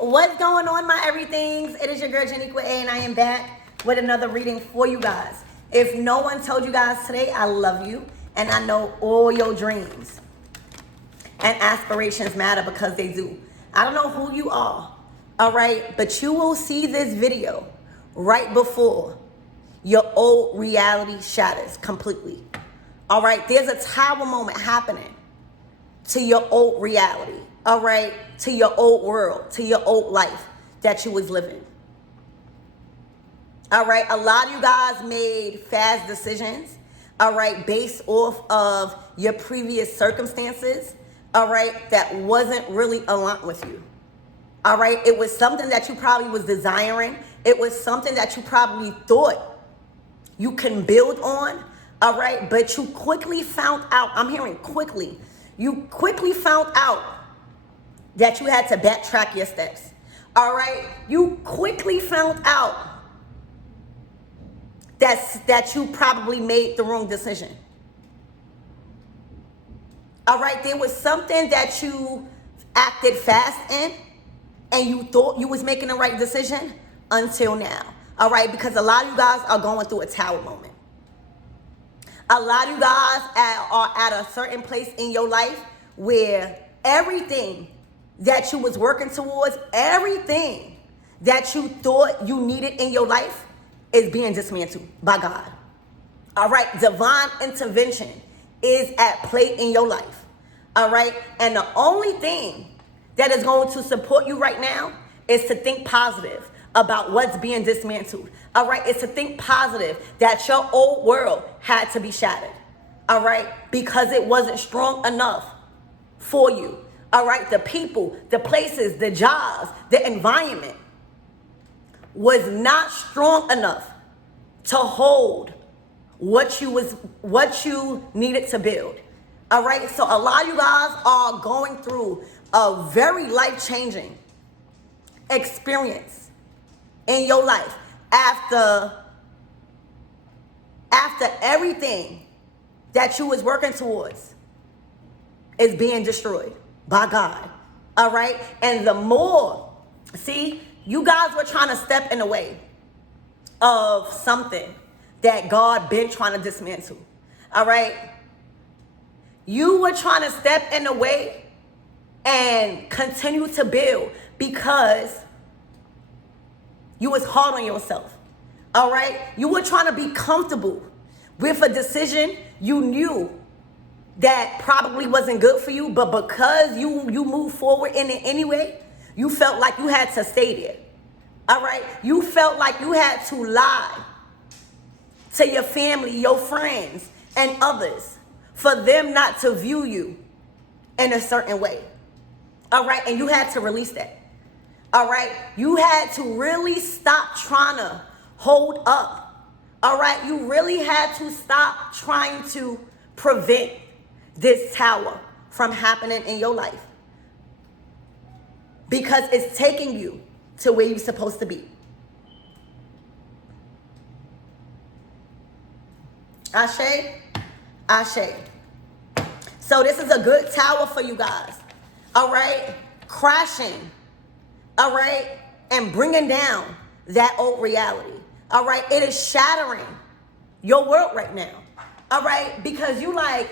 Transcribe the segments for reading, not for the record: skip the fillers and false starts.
What's going on, my everythings? It is your girl Janiqua A, and I am back with another reading for you guys. If no one told you guys today, I love you, and I know all your dreams and aspirations matter because they do. I don't know who you are, all right, but you will see this video right before your old reality shatters completely. All right, there's a tower moment happening to your old reality, all right, to your old world, to your old life that you was living. All right, a lot of you guys made fast decisions, all right, based off of your previous circumstances, all right, that wasn't really aligned with you. All right, it was something that you probably was desiring. It was something that you probably thought you can build on, all right, but you quickly found out, I'm hearing quickly, you quickly found out that you had to backtrack your steps, all right? You quickly found out that you probably made the wrong decision. All right, there was something that you acted fast in and you thought you was making the right decision until now, all right? Because a lot of you guys are going through a tower moment. A lot of you guys are at a certain place in your life where everything that you was working towards, everything that you thought you needed in your life is being dismantled by God. All right, divine intervention is at play in your life. All right, and the only thing that is going to support you right now is to think positive about what's being dismantled. All right, it's to think positive that your old world had to be shattered. All right, because it wasn't strong enough for you. All right, the people, the places, the jobs, the environment was not strong enough to hold what you needed to build. All right, so a lot of you guys are going through a very life-changing experience in your life after everything that you was working towards is being destroyed by God. All right, and the more, see, you guys were trying to step in the way of something that God been trying to dismantle. All right, you were trying to step in the way and continue to build because you was hard on yourself. All right, you were trying to be comfortable with a decision you knew that probably wasn't good for you, but because you moved forward in it anyway, you felt like you had to stay there. All right, you felt like you had to lie to your family, your friends, and others for them not to view you in a certain way. All right, and you had to release that. All right, you had to really stop trying to hold up. All right, you really had to stop trying to prevent this tower from happening in your life because it's taking you to where you're supposed to be. Ashe, Ashe. So this is a good tower for you guys. All right, crashing. All right, and bringing down that old reality. All right, it is shattering your world right now. All right, because you like,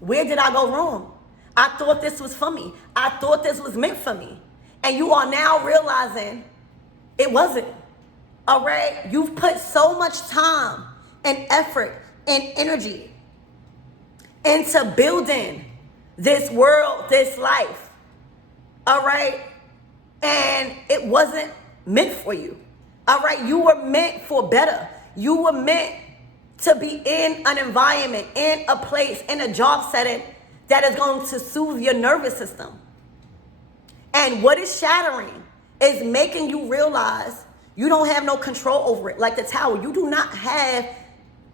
where did I go wrong? I thought this was for me. I thought this was meant for me. And you are now realizing it wasn't. All right, you've put so much time and effort and energy into building this world, this life. All right, and it wasn't meant for you. All right, you were meant for better. You were meant to be in an environment, in a place, in a job setting that is going to soothe your nervous system. And what is shattering is making you realize you don't have no control over it. Like the tower, you do not have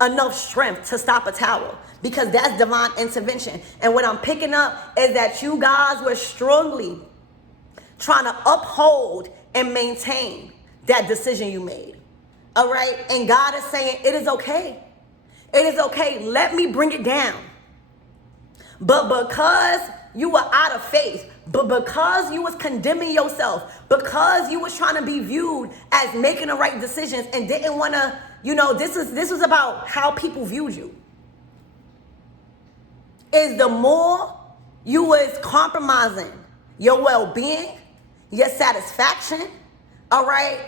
enough strength to stop a tower because that's divine intervention. And what I'm picking up is that you guys were strongly trying to uphold and maintain that decision you made. All right, and God is saying it is okay. It is okay. Let me bring it down. But because you were out of faith, But because you was condemning yourself, because you was trying to be viewed as making the right decisions and didn't want to, this was about how people viewed you. Is the more you was compromising your well-being, your satisfaction, all right,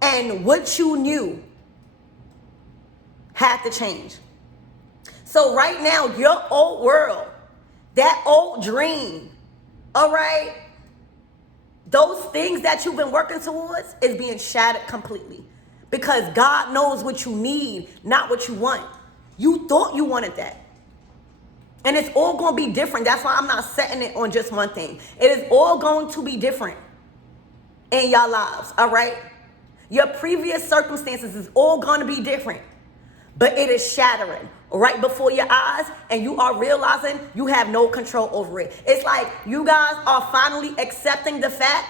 and what you knew had to change. So right now, your old world, that old dream, all right, those things that you've been working towards is being shattered completely. Because God knows what you need, not what you want. You thought you wanted that. And it's all going to be different. That's why I'm not setting it on just one thing. It is all going to be different in your lives, all right? Your previous circumstances is all going to be different. But it is shattering right before your eyes, and you are realizing you have no control over it. It's like you guys are finally accepting the fact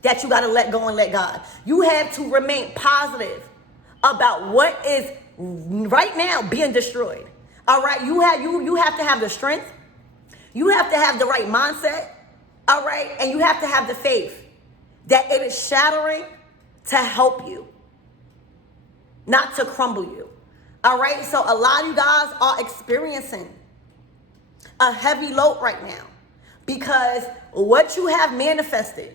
that you got to let go and let God. You have to remain positive about what is right now being destroyed. All right, you have to have the strength. You have to have the right mindset. All right, and you have to have the faith that it is shattering to help you, not to crumble you. All right, so a lot of you guys are experiencing a heavy load right now because what you have manifested,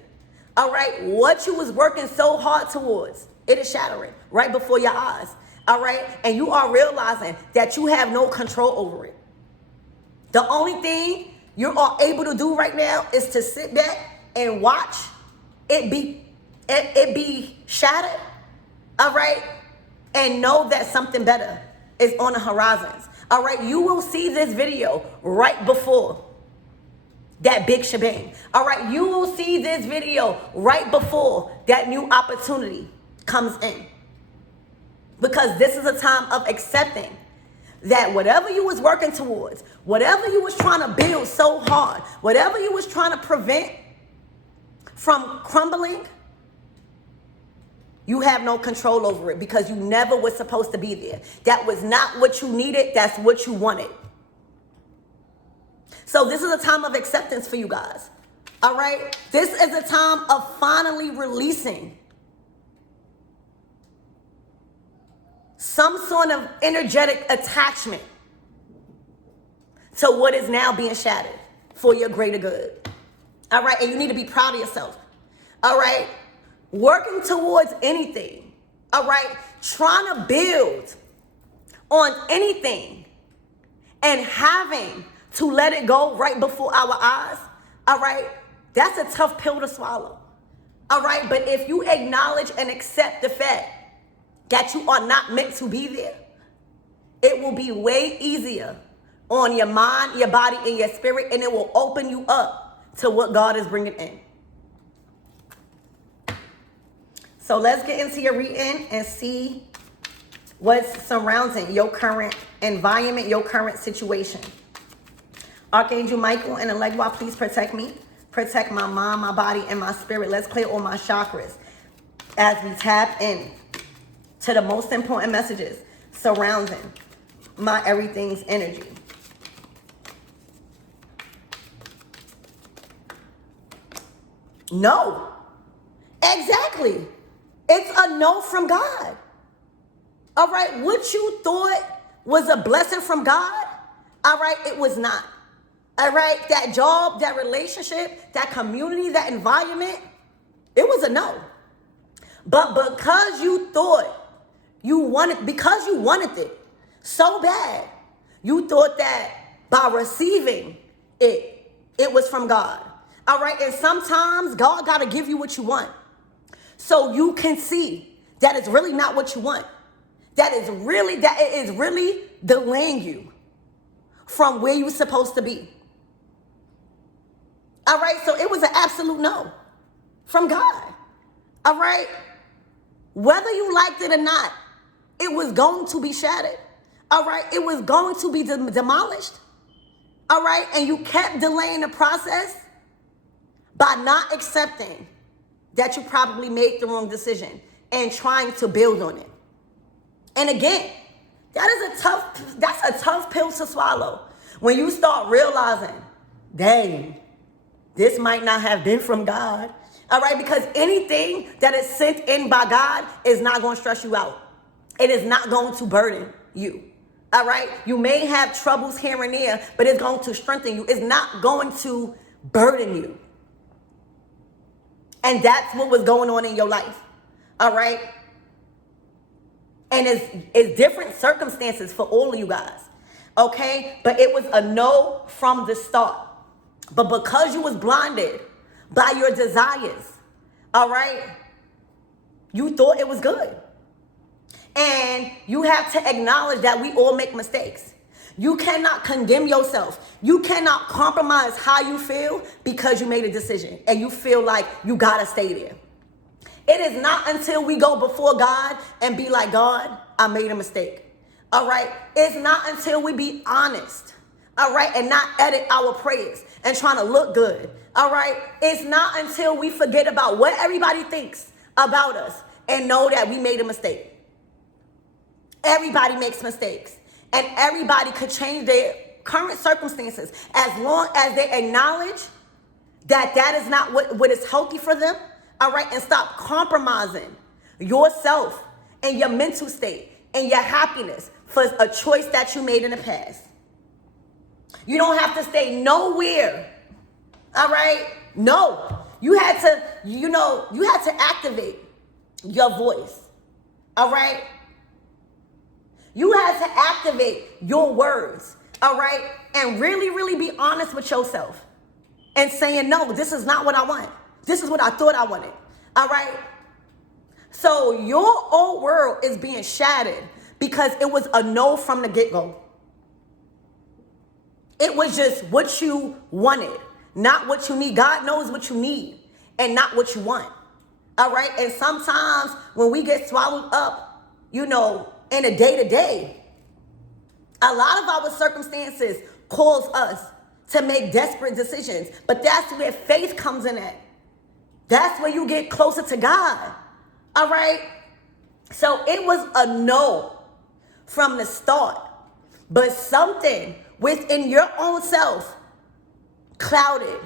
all right, what you was working so hard towards, it is shattering right before your eyes. All right, and you are realizing that you have no control over it. The only thing you are able to do right now is to sit back and watch it be shattered. All right, and know that something better is on the horizons. All right, you will see this video right before that big shebang. All right, you will see this video right before that new opportunity comes in. Because this is a time of accepting that whatever you was working towards, whatever you was trying to build so hard, whatever you was trying to prevent from crumbling, you have no control over it because you never was supposed to be there. That was not what you needed. That's what you wanted. So this is a time of acceptance for you guys. All right? This is a time of finally releasing some sort of energetic attachment to what is now being shattered for your greater good. All right? And you need to be proud of yourself. All right? Working towards anything. All right? Trying to build on anything and having to let it go right before our eyes. All right? That's a tough pill to swallow. All right? But if you acknowledge and accept the fact that you are not meant to be there, it will be way easier on your mind, your body, and your spirit, and it will open you up to what God is bringing in. So let's get into your reading and see what's surrounding your current environment, your current situation. Archangel Michael and Elegua, please protect me. Protect my mind, my body, and my spirit. Let's clear all my chakras as we tap in to the most important messages surrounding my everything's energy. No. Exactly. It's a no from God. All right. What you thought was a blessing from God, all right, it was not. All right. That job, that relationship, that community, that environment, it was a no. But because you thought because you wanted it so bad, you thought that by receiving it, it was from God. All right. And sometimes God got to give you what you want so you can see that it's really not what you want. That it is really delaying you from where you're supposed to be. All right. So it was an absolute no from God. All right. Whether you liked it or not, it was going to be shattered. All right. It was going to be demolished. All right. And you kept delaying the process by not accepting that you probably made the wrong decision and trying to build on it. And again, that's a tough pill to swallow when you start realizing, dang, This might not have been from God. All right, because anything that is sent in by God is not going to stress you out. It is not going to burden you. All right, you may have troubles here and there, but it's going to strengthen you. It's not going to burden you. And that's what was going on in your life. All right. And it's different circumstances for all of you guys. Okay. But it was a no from the start. But because you was blinded by your desires, all right, you thought it was good. And you have to acknowledge that we all make mistakes. You cannot condemn yourself. You cannot compromise how you feel because you made a decision and you feel like you gotta stay there. It is not until we go before God and be like, God, I made a mistake. All right. It's not until we be honest. All right. And not edit our prayers and trying to look good. All right. It's not until we forget about what everybody thinks about us and know that we made a mistake. Everybody makes mistakes. And everybody could change their current circumstances as long as they acknowledge that that is not what is healthy for them. All right. And stop compromising yourself and your mental state and your happiness for a choice that you made in the past. You don't have to stay nowhere. All right. No, you had to activate your voice. All right. You had to activate your words, all right? And really, really be honest with yourself and saying, no, this is not what I want. This is what I thought I wanted, all right? So your old world is being shattered because it was a no from the get-go. It was just what you wanted, not what you need. God knows what you need and not what you want, all right? And sometimes when we get swallowed up, in a day-to-day, a lot of our circumstances cause us to make desperate decisions. But that's where faith comes in at. That's where you get closer to God. All right? So it was a no from the start. But something within your own self clouded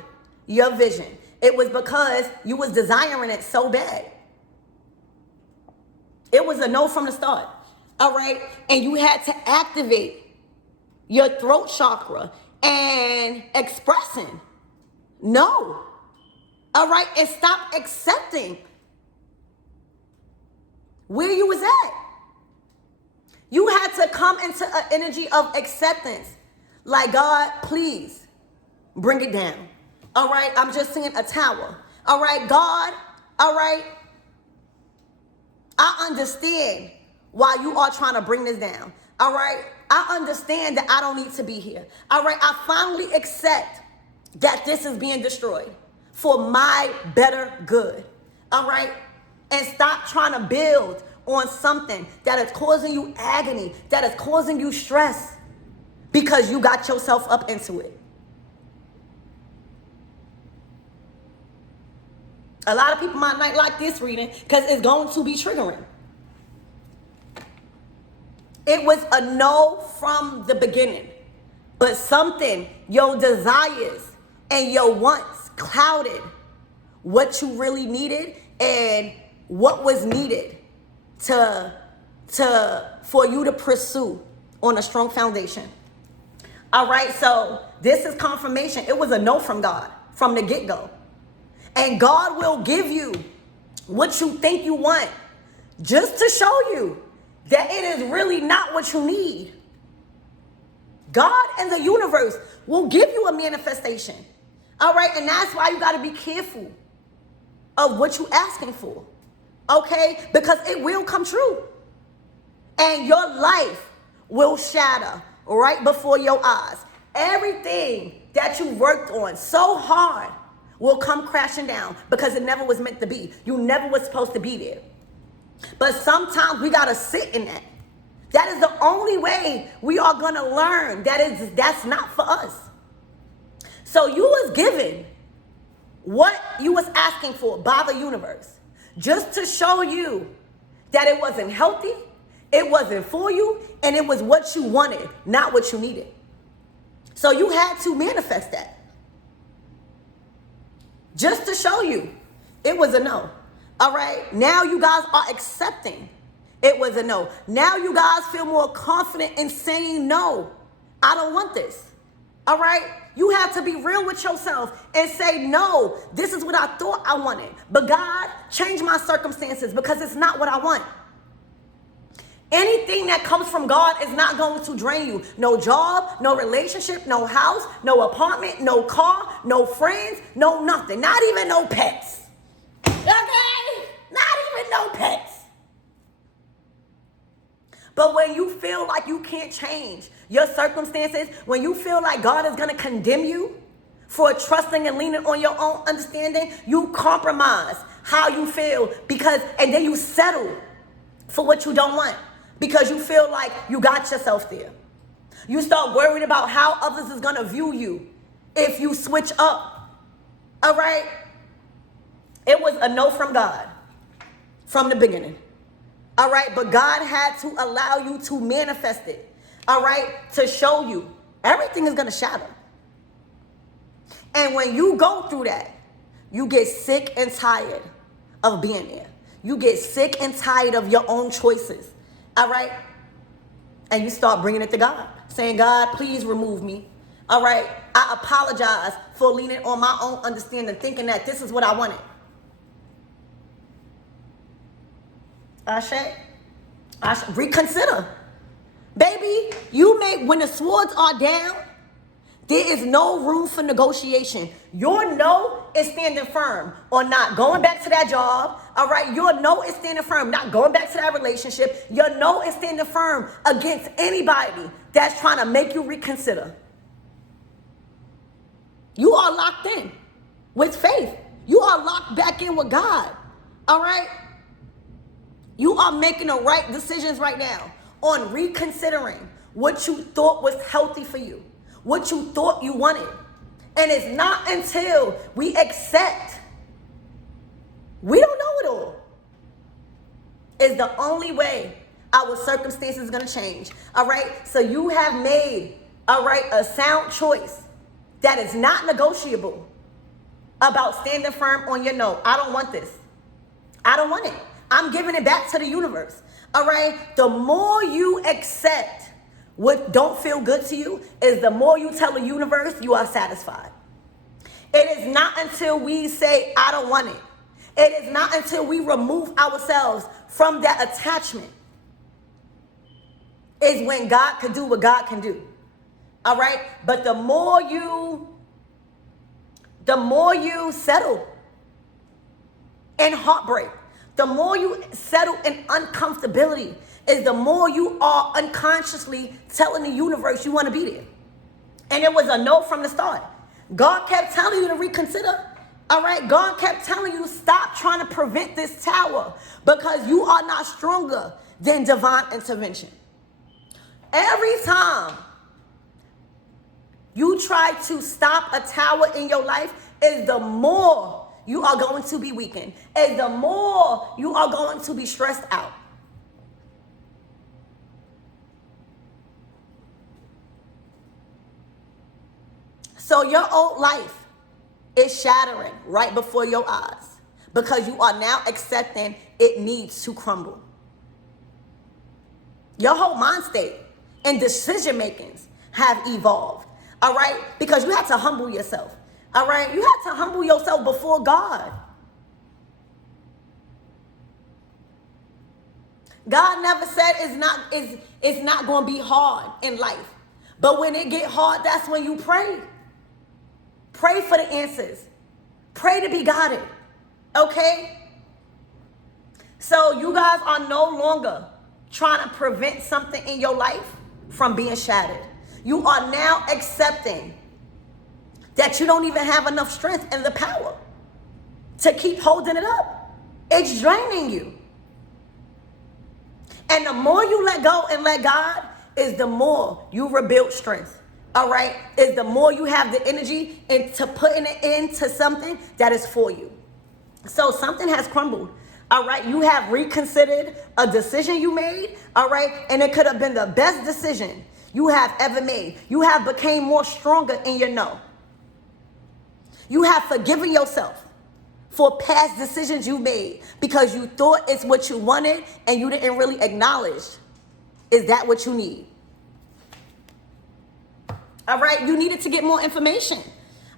your vision. It was because you was desiring it so bad. It was a no from the start. All right. And you had to activate your throat chakra and expressing no. All right. And stop accepting where you was at. You had to come into an energy of acceptance. Like, God, please bring it down. All right. I'm just seeing a tower. All right. God. All right. I understand why you are trying to bring this down. All right. I understand that I don't need to be here. All right. I finally accept that this is being destroyed for my better good. All right. And stop trying to build on something that is causing you agony, that is causing you stress because you got yourself up into it. A lot of people might not like this reading because it's going to be triggering. It was a no from the beginning, but something, your desires and your wants clouded what you really needed and what was needed for you to pursue on a strong foundation. All right, so this is confirmation. It was a no from God from the get-go. And God will give you what you think you want just to show you that it is really not what you need. God and the universe will give you a manifestation. All right, and that's why you got to be careful of what you're asking for. Okay, because it will come true. And your life will shatter right before your eyes. Everything that you worked on so hard will come crashing down because it never was meant to be. You never was supposed to be there. But sometimes we got to sit in that. That is the only way we are going to learn that's not for us. So you was given what you was asking for by the universe just to show you that it wasn't healthy, it wasn't for you, and it was what you wanted, not what you needed. So you had to manifest that. just to show you it was a no. All right, now you guys are accepting it was a no. Now you guys feel more confident in saying no. I don't want this. All right, you have to be real with yourself and say, no, this is what I thought I wanted. But God, change my circumstances because it's not what I want. Anything that comes from God is not going to drain you. No job, no relationship, no house, no apartment, no car, no friends, no nothing. Not even no pets. Okay? Not even no pets. But when you feel like you can't change your circumstances, when you feel like God is going to condemn you for trusting and leaning on your own understanding, you compromise how you feel and then you settle for what you don't want because you feel like you got yourself there. You start worrying about how others is going to view you if you switch up. All right? It was a no from God from the beginning. All right, but God had to allow you to manifest it, all right, to show you everything is going to shatter. And when you go through that, you get sick and tired of being there. You get sick and tired of your own choices, all right? And you start bringing it to God, saying, God, please remove me, all right? I apologize for leaning on my own understanding, thinking that this is what I wanted. Reconsider. Baby, when the swords are down, there is no room for negotiation. Your no is standing firm on not going back to that job. All right, your no is standing firm, not going back to that relationship. Your no is standing firm against anybody that's trying to make you reconsider. You are locked in with faith. You are locked back in with God. All right? You are making the right decisions right now on reconsidering what you thought was healthy for you, what you thought you wanted. And it's not until we accept we don't know it all is the only way our circumstances is going to change. All right? So you have made, all right, a sound choice that is not negotiable about standing firm on your no. I don't want this. I don't want it. I'm giving it back to the universe. All right? The more you accept what don't feel good to you is the more you tell the universe you are satisfied. It is not until we say, I don't want it. It is not until we remove ourselves from that attachment is when God can do what God can do. All right? But the more you settle in heartbreak, the more you settle in uncomfortability is the more you are unconsciously telling the universe you want to be there. And it was a no from the start. God kept telling you to reconsider. All right? God kept telling you stop trying to prevent this tower because you are not stronger than divine intervention. Every time you try to stop a tower in your life is the more you are going to be weakened, and the more you are going to be stressed out. So your old life is shattering right before your eyes because you are now accepting it needs to crumble. Your whole mind state and decision makings have evolved, all right? Because you had to humble yourself. All right, you have to humble yourself before God. God never said it's not going to be hard in life. But when it get hard, that's when you pray. Pray for the answers. Pray to be guided. Okay? So you guys are no longer trying to prevent something in your life from being shattered. You are now accepting that you don't even have enough strength and the power to keep holding it up. It's draining you. And the more you let go and let God is the more you rebuild strength. All right? Is the more you have the energy into putting it into something that is for you. So something has crumbled. All right? You have reconsidered a decision you made. All right? And it could have been the best decision you have ever made. You have become more stronger in your no. You have forgiven yourself. for past decisions you made because you thought it's what you wanted and you didn't really acknowledge, is that what you need? All right, you needed to get more information.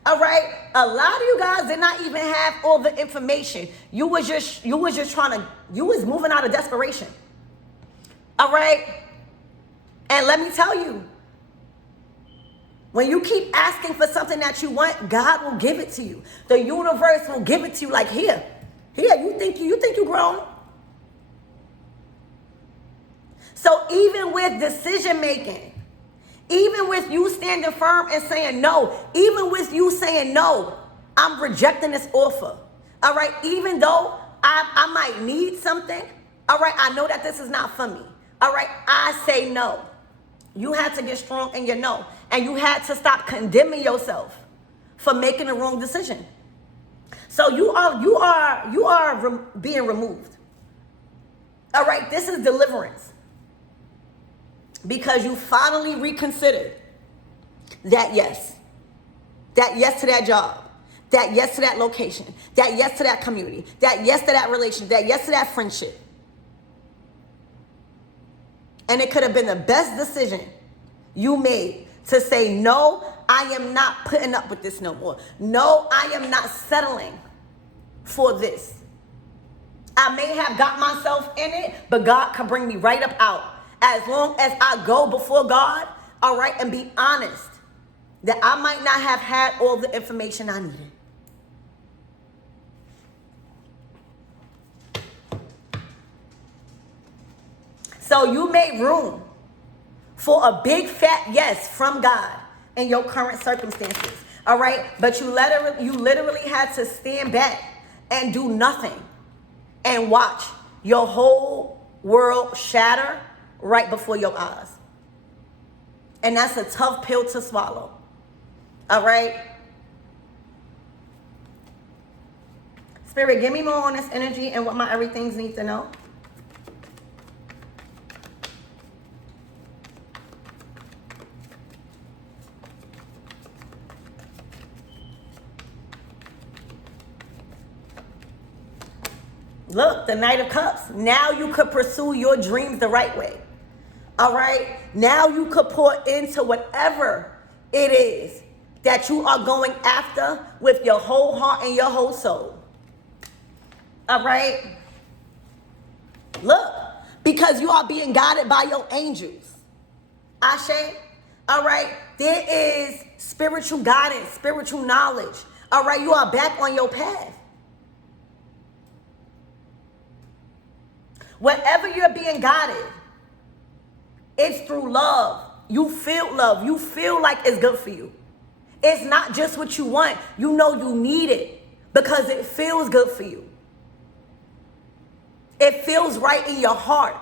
All right, a lot of you guys did not even have all the information. You was just trying to, you was moving out of desperation. All right, and let me tell you, when you keep asking for something that you want, God will give it to you. The universe will give it to you. Like, here, you think you grown. So even with decision making, even with you standing firm and saying no, even with you saying no, I'm rejecting this offer. All right, even though I might need something, all right, I know that this is not for me. All right, I say no. You had to get strong in your no. And you had to stop condemning yourself for making the wrong decision. So you are being removed. All right, this is deliverance. Because you finally reconsidered that yes to that job, that yes to that location, that yes to that community, that yes to that relationship, that yes to that friendship. And it could have been the best decision you made to say, no, I am not putting up with this no more. No, I am not settling for this. I may have got myself in it, but God can bring me right up out. As long as I go before God, all right, and be honest that I might not have had all the information I needed. So you made room for a big fat yes from God in your current circumstances, all right? But you literally had to stand back and do nothing and watch your whole world shatter right before your eyes. And that's a tough pill to swallow, all right? Spirit, give me more on this energy and what my everythings need to know. Look, the Knight of Cups. Now you could pursue your dreams the right way. All right? Now you could pour into whatever it is that you are going after with your whole heart and your whole soul. All right? Look, because you are being guided by your angels. Ashe? All right? There is spiritual guidance, spiritual knowledge. All right? You are back on your path. Wherever you're being guided, it's through love. You feel love. You feel like it's good for you. It's not just what you want. You know you need it because it feels good for you. It feels right in your heart.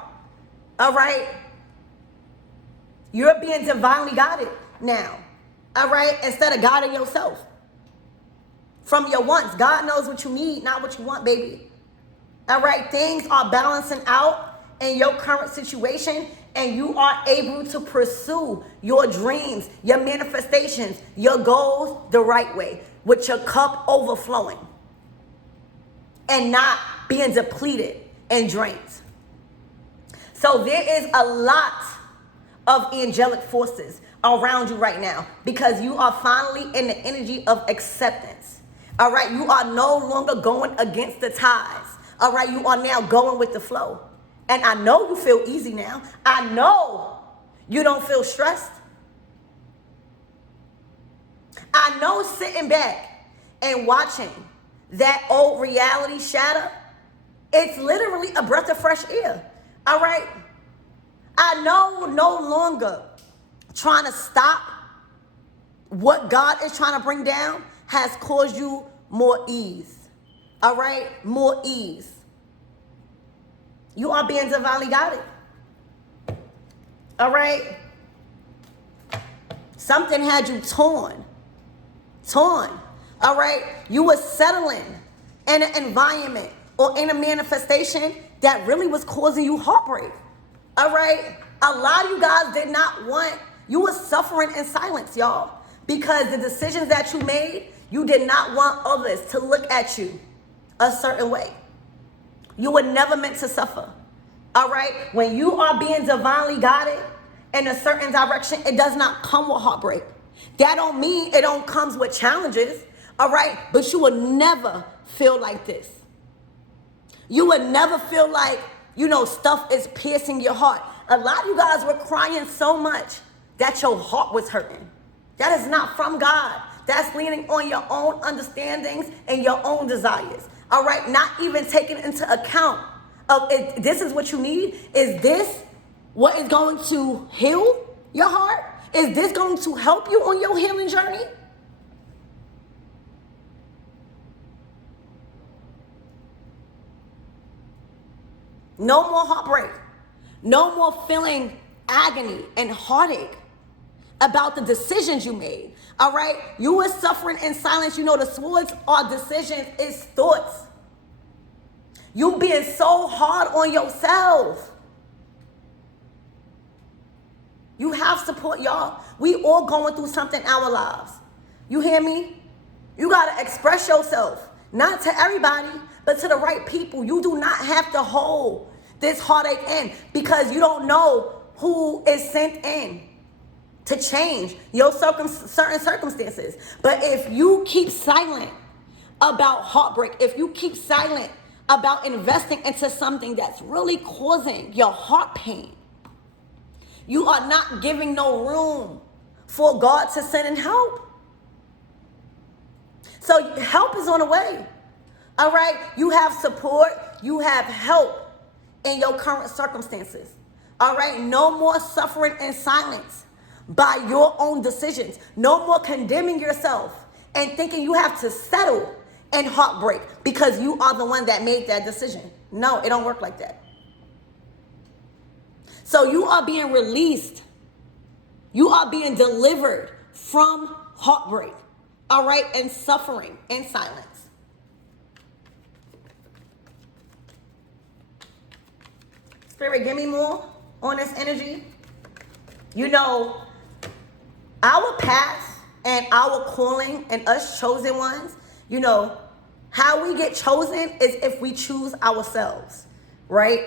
All right? You're being divinely guided now. All right? Instead of guiding yourself from your wants. God knows what you need, not what you want, baby. All right, things are balancing out in your current situation and you are able to pursue your dreams, your manifestations, your goals the right way with your cup overflowing and not being depleted and drained. So there is a lot of angelic forces around you right now because you are finally in the energy of acceptance. All right, you are no longer going against the tides. All right, you are now going with the flow. And I know you feel easy now. I know you don't feel stressed. I know sitting back and watching that old reality shatter, it's literally a breath of fresh air. All right? I know no longer trying to stop what God is trying to bring down has caused you more ease. All right? More ease. You are being divinely guided. All right? Something had you torn. All right? You were settling in an environment or in a manifestation that really was causing you heartbreak. All right? A lot of you guys did not want, you were suffering in silence, y'all. Because the decisions that you made, you did not want others to look at you a certain way. You were never meant to suffer. All right? When you are being divinely guided in a certain direction, it does not come with heartbreak. That don't mean it don't comes with challenges. All right? But you will never feel like this. You would never feel like, stuff is piercing your heart. A lot of you guys were crying so much that your heart was hurting. That is not from God. That's leaning on your own understandings and your own desires. All right? Not even taking into account of if this is what you need. Is this what is going to heal your heart? Is this going to help you on your healing journey? No more heartbreak. No more feeling agony and heartache about the decisions you made. All right? You were suffering in silence. The swords are decisions, it's thoughts. You being so hard on yourself. You have support, y'all. We all going through something in our lives. You hear me? You got to express yourself. Not to everybody, but to the right people. You do not have to hold this heartache in because you don't know who is sent in to change your certain circumstances. But if you keep silent about heartbreak, if you keep silent about investing into something that's really causing your heart pain, you are not giving no room for God to send in help. So help is on the way. All right? You have support. You have help in your current circumstances. All right? No more suffering in silence by your own decisions. No more condemning yourself and thinking you have to settle in heartbreak because you are the one that made that decision. No, it don't work like that. So you are being released. You are being delivered from heartbreak. All right? And suffering in silence. Spirit, give me more on this energy. Our path and our calling and us chosen ones, how we get chosen is if we choose ourselves, right?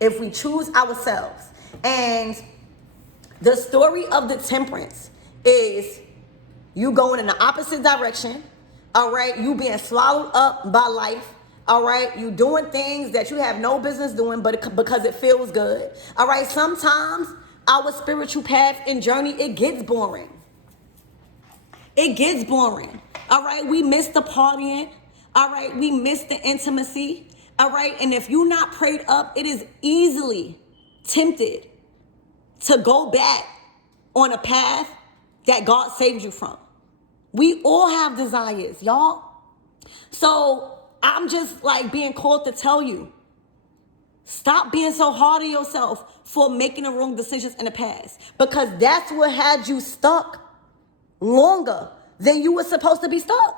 If we choose ourselves. And the story of the temperance is you going in the opposite direction, all right? You being swallowed up by life. All right, you doing things that you have no business doing, but because it feels good. All right, sometimes our spiritual path and journey, it gets boring. It gets boring. All right, we miss the partying. All right, we miss the intimacy. All right, and if you're not prayed up, it is easily tempted to go back on a path that God saved you from. We all have desires, y'all. So I'm just being called to tell you, stop being so hard on yourself for making the wrong decisions in the past, because that's what had you stuck longer than you were supposed to be stuck.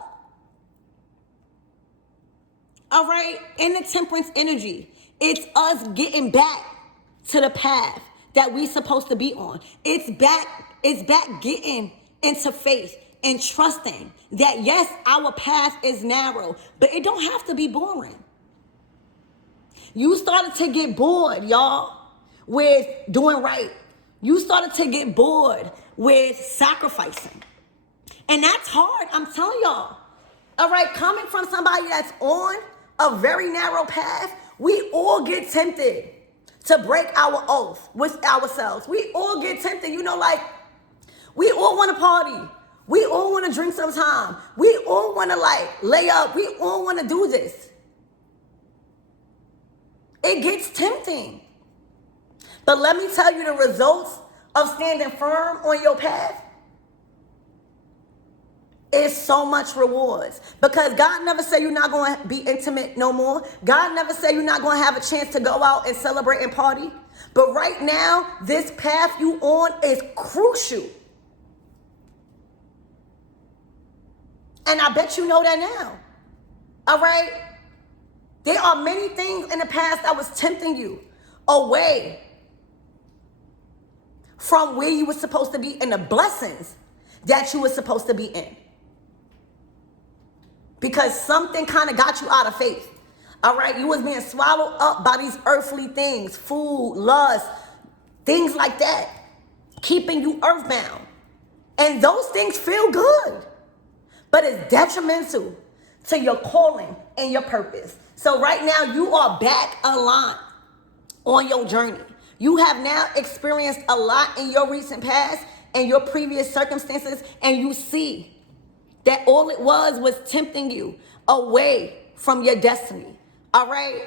All right? In the temperance energy, it's us getting back to the path that we supposed to be on. It's back getting into faith and trusting that, yes, our path is narrow, but it don't have to be boring. You started to get bored, y'all, with doing right. You started to get bored with sacrificing. And that's hard, I'm telling y'all. All right, coming from somebody that's on a very narrow path, we all get tempted to break our oath with ourselves. We all get tempted, we all want to party. We all want to drink sometime. We all want to lay up. We all want to do this. It gets tempting. But let me tell you the results of standing firm on your path is so much rewards. Because God never said you're not going to be intimate no more. God never said you're not going to have a chance to go out and celebrate and party. But right now, this path you on is crucial. And I bet you know that now. All right? There are many things in the past that was tempting you away from where you were supposed to be and the blessings that you were supposed to be in. because something kind of got you out of faith. All right, you was being swallowed up by these earthly things, food, lust, things like that, keeping you earthbound. And those things feel good, but it's detrimental to your calling and your purpose. So right now you are back aligned on your journey. You have now experienced a lot in your recent past and your previous circumstances, and you see that all it was tempting you away from your destiny. All right?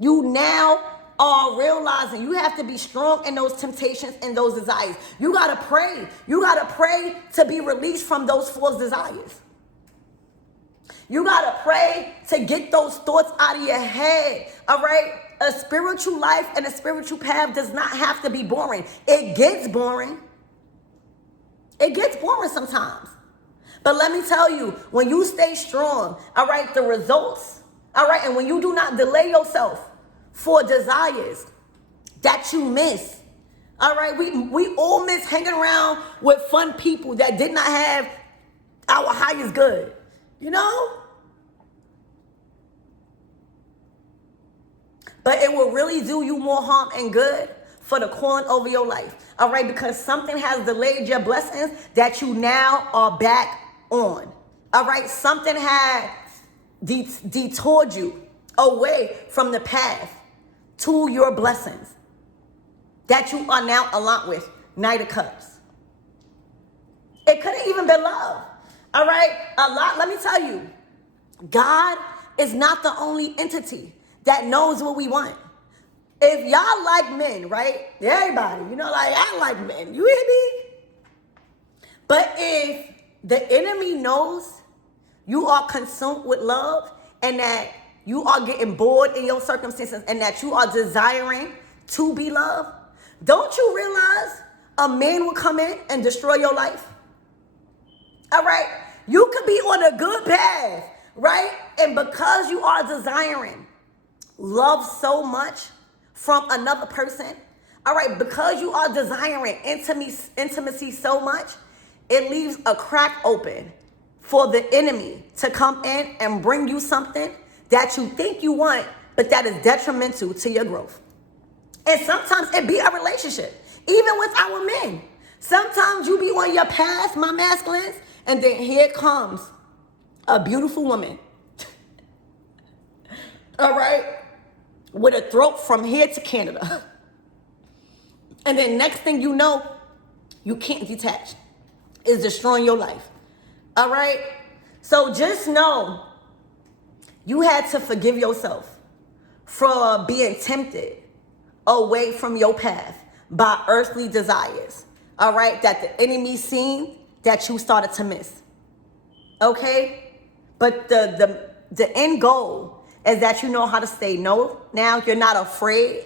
You now are realizing you have to be strong in those temptations and those desires. You got to pray. You got to pray to be released from those false desires. You got to pray to get those thoughts out of your head. All right? A spiritual life and a spiritual path does not have to be boring. It gets boring. It gets boring sometimes. But let me tell you, when you stay strong, all right, the results, all right, and when you do not delay yourself for desires that you miss, all right, we all miss hanging around with fun people that did not have our highest good, you know? But it will really do you more harm and good for the calling over your life, all right, because something has delayed your blessings that you now are back on. All right, something had detoured you away from the path to your blessings that you are now aligned with. Knight of Cups. It couldn't even be love. All right, let me tell you, God is not the only entity that knows what we want. If y'all like men, right? Everybody, you know, like I like men. You hear me? But if the enemy knows you are consumed with love and that you are getting bored in your circumstances and that you are desiring to be loved, don't you realize a man will come in and destroy your life? All right? You could be on a good path, right? And because you are desiring love so much from another person, all right, because you are desiring intimacy so much, it leaves a crack open for the enemy to come in and bring you something that you think you want, but that is detrimental to your growth. And sometimes it be a relationship, even with our men. Sometimes you be on your path, my masculines, and then here comes a beautiful woman, all right, with a throat from here to Canada. And then next thing you know, you can't detach. It's destroying your life. All right? So just know you had to forgive yourself for being tempted away from your path by earthly desires. All right? That the enemy seen that you started to miss. Okay? But the end goal is that you know how to say no. Now you're not afraid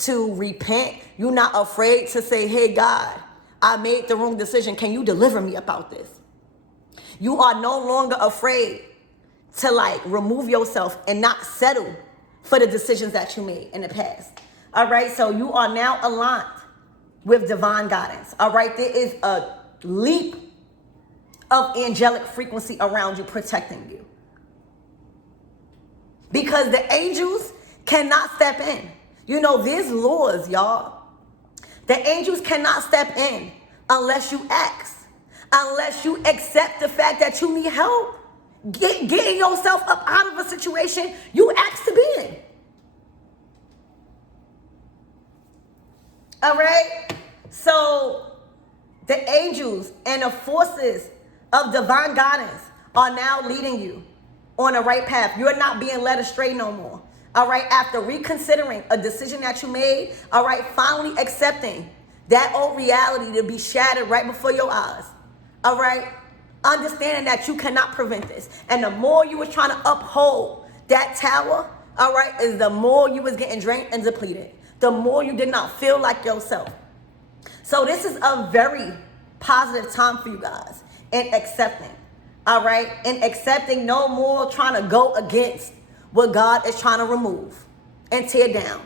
to repent. You're not afraid to say, hey, God, I made the wrong decision. Can you deliver me about this? You are no longer afraid to remove yourself and not settle for the decisions that you made in the past. All right. So you are now aligned with divine guidance. All right. There is a leap of angelic frequency around you protecting you. Because the angels cannot step in. You know, there's laws, y'all. The angels cannot step in unless you ask, unless you accept the fact that you need help. Getting yourself up out of a situation you asked to be in. All right? So the angels and the forces of divine guidance are now leading you on the right path. You're not being led astray no more. All right, after reconsidering a decision that you made, all right, finally accepting that old reality to be shattered right before your eyes. All right, understanding that you cannot prevent this. And the more you were trying to uphold that tower, all right, is the more you was getting drained and depleted. The more you did not feel like yourself. So this is a very positive time for you guys in accepting. All right, and accepting no more trying to go against what God is trying to remove and tear down.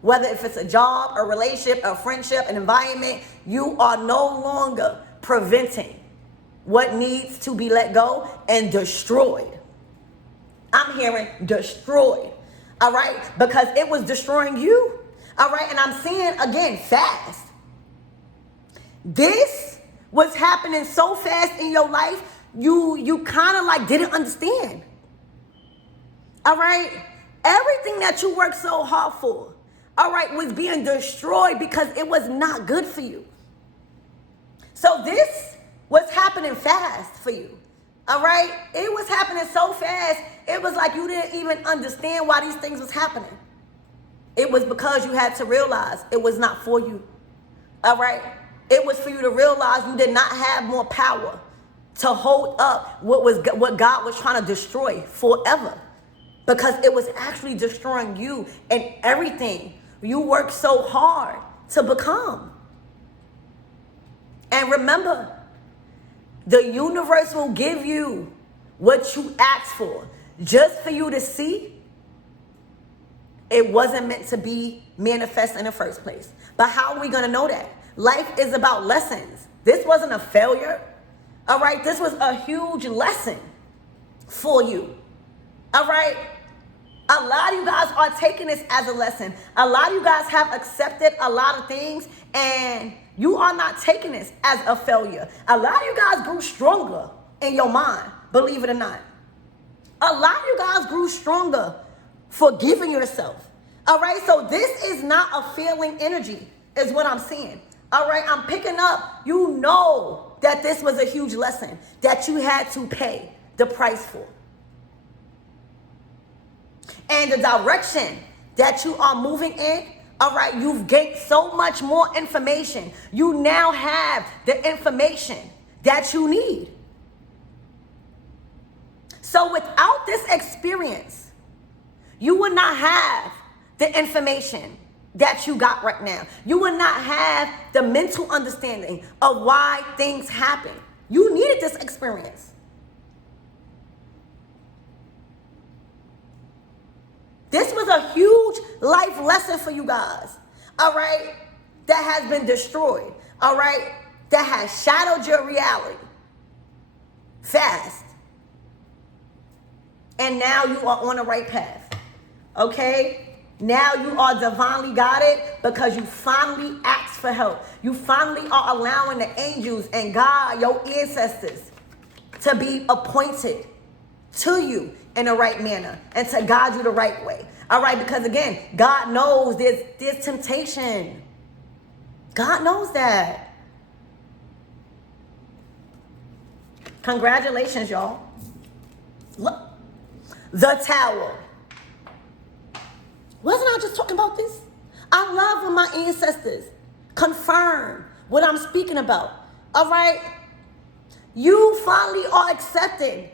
Whether if it's a job, a relationship, a friendship, an environment, you are no longer preventing what needs to be let go and destroyed. I'm hearing destroyed. All right? Because it was destroying you. All right? And I'm seeing, again, fast. This was happening so fast in your life, you kind of like didn't understand. All right? Everything that you worked so hard for, all right, was being destroyed because it was not good for you. So this was happening fast for you. All right? It was happening so fast, it was like you didn't even understand why these things was happening. It was because you had to realize it was not for you. All right? It was for you to realize you did not have more power to hold up what God was trying to destroy forever. Because it was actually destroying you and everything you worked so hard to become. And remember, the universe will give you what you asked for. Just for you to see, it wasn't meant to be manifest in the first place. But how are we going to know that? Life is about lessons. This wasn't a failure. All right? This was a huge lesson for you. All right? A lot of you guys are taking this as a lesson. A lot of you guys have accepted a lot of things and you are not taking this as a failure. A lot of you guys grew stronger in your mind, believe it or not. A lot of you guys grew stronger forgiving yourself. All right, so this is not a failing energy, is what I'm seeing. All right, I'm picking up, you know that this was a huge lesson that you had to pay the price for. And the direction that you are moving in, all right, you've gained so much more information. You now have the information that you need. So without this experience, you would not have the information that you got right now. You would not have the mental understanding of why things happen. You needed this experience. This was a huge life lesson for you guys, all right, that has been destroyed, all right, that has shadowed your reality fast. And now you are on the right path, okay? Now you are divinely guided because you finally asked for help. You finally are allowing the angels and God, your ancestors, to be appointed to you in the right manner and to guide you the right way. All right, because again, God knows there's temptation. God knows that. Congratulations, y'all. Look, the Tower. Wasn't I just talking about this? I love when my ancestors confirm what I'm speaking about. All right? You finally are accepting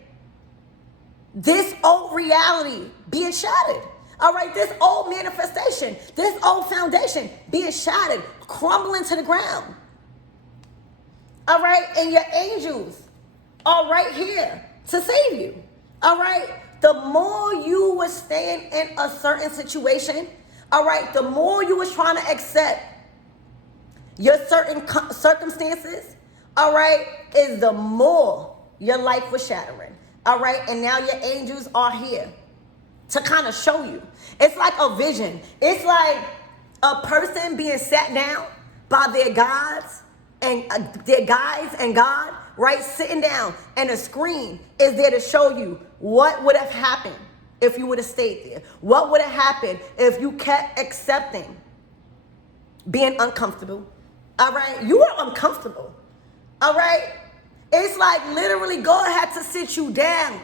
this old reality being shattered. All right, this old manifestation, this old foundation being shattered, crumbling to the ground. All right, and your angels are right here to save you. All right, the more you were staying in a certain situation, all right, the more you was trying to accept your certain circumstances, all right, is the more your life was shattering. All right, and now your angels are here to kind of show you. It's like a vision. It's like a person being sat down by their guides and their guides and God, right, sitting down, and a screen is there to show you what would have happened if you would have stayed there. What would have happened if you kept accepting being uncomfortable. All right, you are uncomfortable. All right, it's like literally God had to sit you down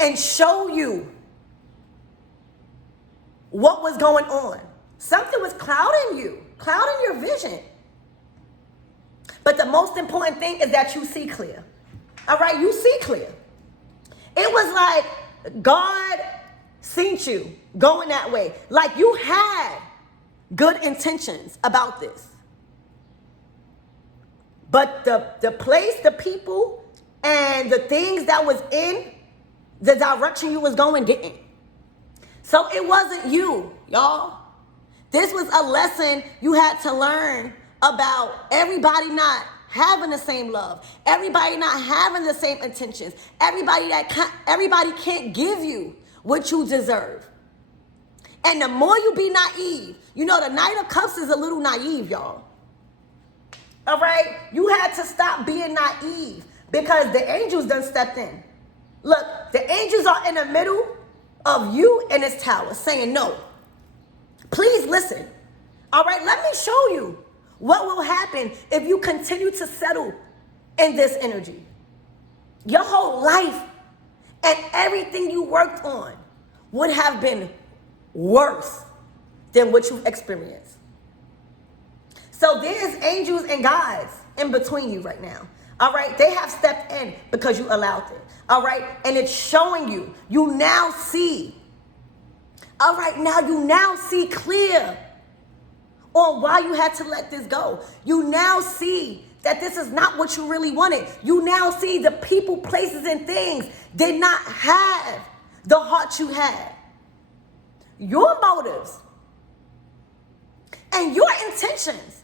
and show you what was going on. Something was clouding you, clouding your vision. But the most important thing is that you see clear. All right, you see clear. It was like God seen you going that way. Like you had good intentions about this. But the place, the people, and the things that was in the direction you was going didn't. So it wasn't you, y'all. This was a lesson you had to learn about everybody not having the same love, everybody not having the same intentions, everybody can't give you what you deserve. And the more you be naive, you know, the Knight of Cups is a little naive, y'all. All right? You had to stop being naive because the angels done stepped in. Look, the angels are in the middle of you and this tower saying, no, please listen. All right, let me show you what will happen if you continue to settle in this energy. Your whole life and everything you worked on would have been worse than what you've experienced. So there's angels and gods in between you right now. All right, they have stepped in because you allowed it. All right, and it's showing you. You now see. All right, now you now see clear on why you had to let this go. You now see that this is not what you really wanted. You now see the people, places, and things did not have the heart you had. Your motives and your intentions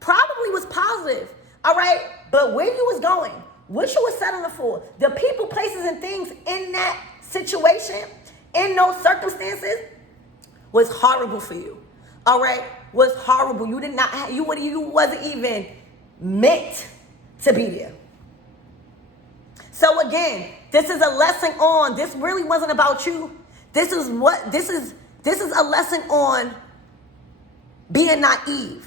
probably was positive, all right? But where you was going, what you was settling for, the people, places, and things in that situation, in those circumstances, was horrible for you, all right? Was horrible. You did not, you wasn't even meant to be there. So again, this is a lesson on, this really wasn't about you. This is a lesson on being naive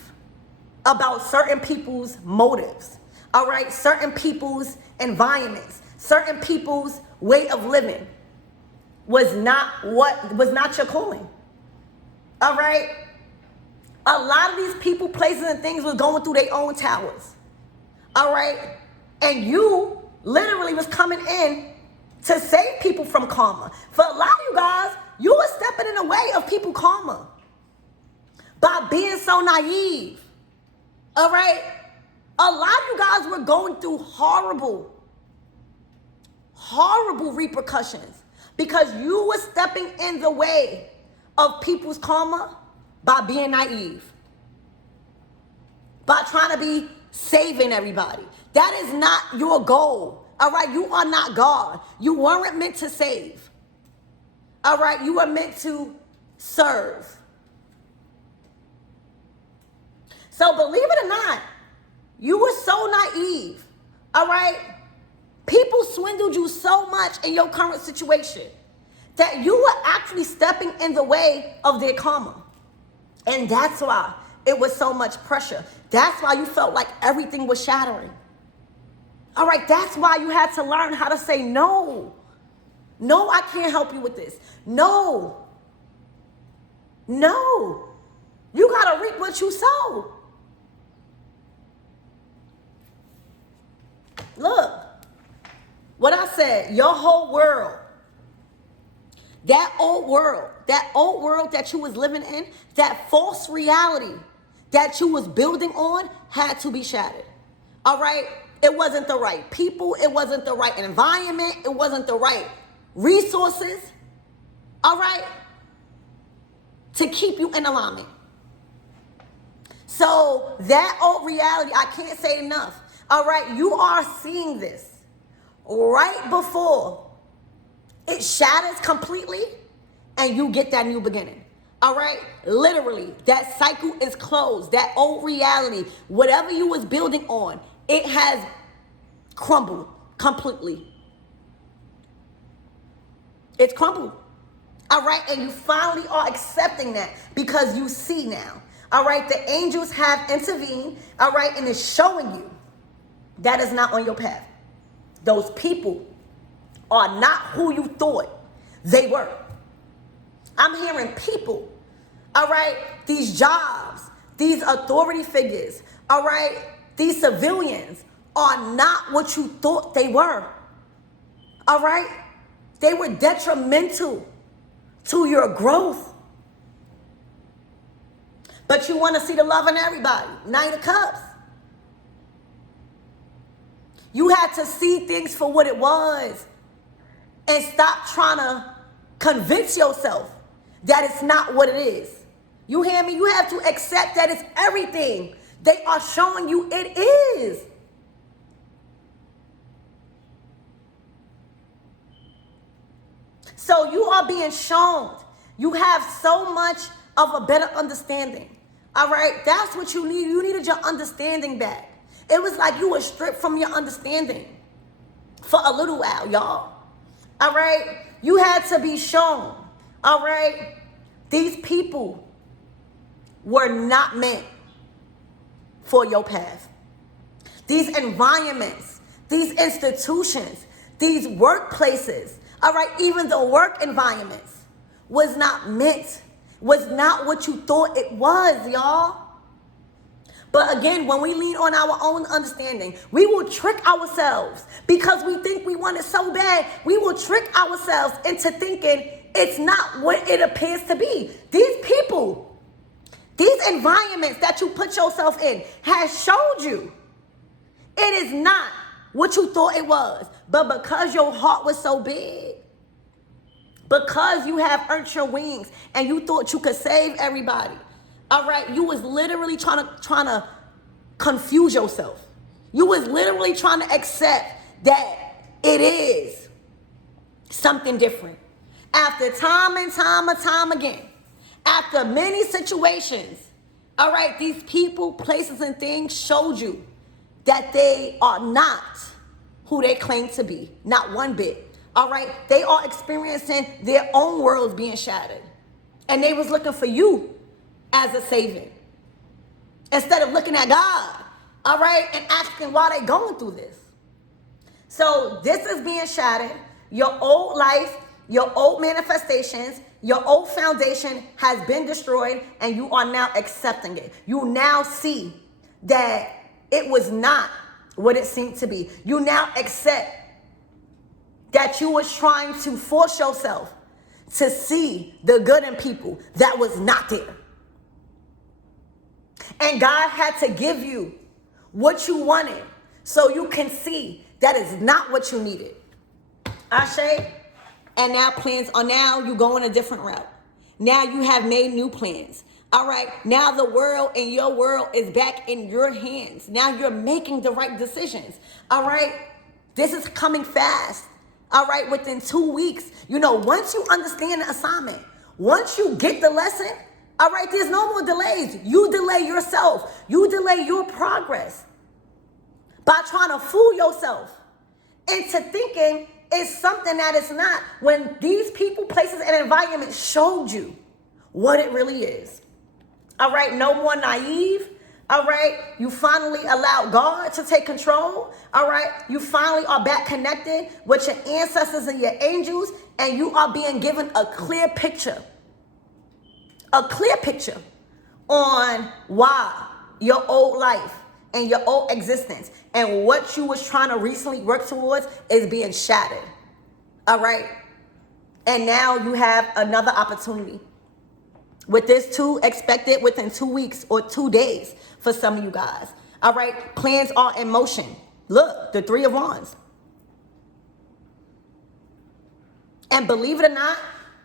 about certain people's motives, all right? Certain people's environments, certain people's way of living was not your calling, all right? A lot of these people, places, and things was going through their own towers, all right? And you literally was coming in to save people from karma. For a lot of you guys, you were stepping in the way of people karma by being so naive, all right? A lot of you guys were going through horrible repercussions because you were stepping in the way of people's karma by being naive, by trying to be saving everybody. That is not your goal, all right? You are not God. You weren't meant to save, all right? You were meant to serve. So believe it or not, you were so naive, all right? People swindled you so much in your current situation that you were actually stepping in the way of their karma. And that's why it was so much pressure. That's why you felt like everything was shattering. All right, that's why you had to learn how to say no. No, I can't help you with this. No. No. You got to reap what you sow. Look, what I said, your whole world, that old world that you was living in, that false reality that you was building on had to be shattered. All right? It wasn't the right people. It wasn't the right environment. It wasn't the right resources. All right? To keep you in alignment. So that old reality, I can't say enough. All right? You are seeing this right before it shatters completely and you get that new beginning. All right? Literally, that cycle is closed. That old reality, whatever you was building on, it has crumbled completely. It's crumbled. All right? And you finally are accepting that because you see now. All right? The angels have intervened. All right? And it's showing you that is not on your path. Those people are not who you thought they were. I'm hearing people, all right, these jobs, these authority figures, all right, these civilians are not what you thought they were, all right? They were detrimental to your growth. But you want to see the love in everybody. Knight of Cups. You had to see things for what it was and stop trying to convince yourself that it's not what it is. You hear me? You have to accept that it's everything they are showing you it is. So you are being shown. You have so much of a better understanding. All right? That's what you need. You needed your understanding back. It was like you were stripped from your understanding for a little while, y'all. All right? You had to be shown. All right? These people were not meant for your path. These environments, these institutions, these workplaces, all right, even the work environments was not what you thought it was, y'all. But again, when we lean on our own understanding, we will trick ourselves because we think we want it so bad. We will trick ourselves into thinking it's not what it appears to be. These people, these environments that you put yourself in has showed you it is not what you thought it was. But because your heart was so big, because you have earned your wings and you thought you could save everybody, all right, you was literally trying to confuse yourself. You was literally trying to accept that it is something different. After time and time again, after many situations, all right, these people, places, and things showed you that they are not who they claim to be. Not one bit. All right, they are experiencing their own worlds being shattered. And they was looking for you as a savior instead of looking at God, all right, and asking why they going through this. So this is being shattered. Your old life, your old manifestations, your old foundation has been destroyed, and you are now accepting it. You now see that it was not what it seemed to be. You now accept that you was trying to force yourself to see the good in people that was not there. And God had to give you what you wanted so you can see that is not what you needed. Ashe? And now plans are now you going a different route. Now you have made new plans. All right. Now the world and your world is back in your hands. Now you're making the right decisions. All right. This is coming fast. All right. Within 2 weeks, once you understand the assignment, once you get the lesson, all right, there's no more delays. You delay yourself. You delay your progress by trying to fool yourself into thinking it's something that it's not, when these people, places, and environments showed you what it really is. All right, no more naive. All right, you finally allow God to take control. All right, you finally are back connected with your ancestors and your angels, and you are being given a clear picture on why your old life and your old existence and what you was trying to recently work towards is being shattered. All right, and now you have another opportunity. With this too, expected within 2 weeks or 2 days for some of you guys. All right, plans are in motion. Look, the 3 of Wands. And believe it or not,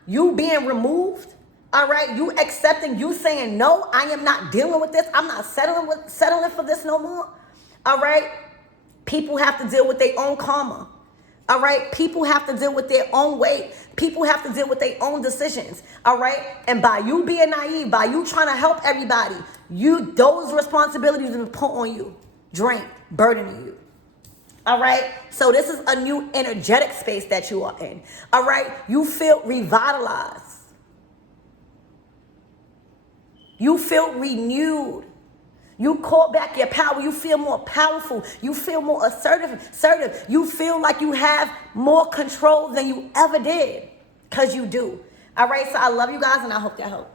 you being removed, all right, you accepting, you saying, no, I am not dealing with this. I'm not settling for this no more. All right, people have to deal with their own karma. All right, people have to deal with their own weight. People have to deal with their own decisions. All right, and by you being naive, by you trying to help everybody, those responsibilities are put on you, drained, burdening you. All right, so this is a new energetic space that you are in. All right, you feel revitalized. You feel renewed. You call back your power. You feel more powerful. You feel more assertive. You feel like you have more control than you ever did, because you do. All right, so I love you guys, and I hope that helps.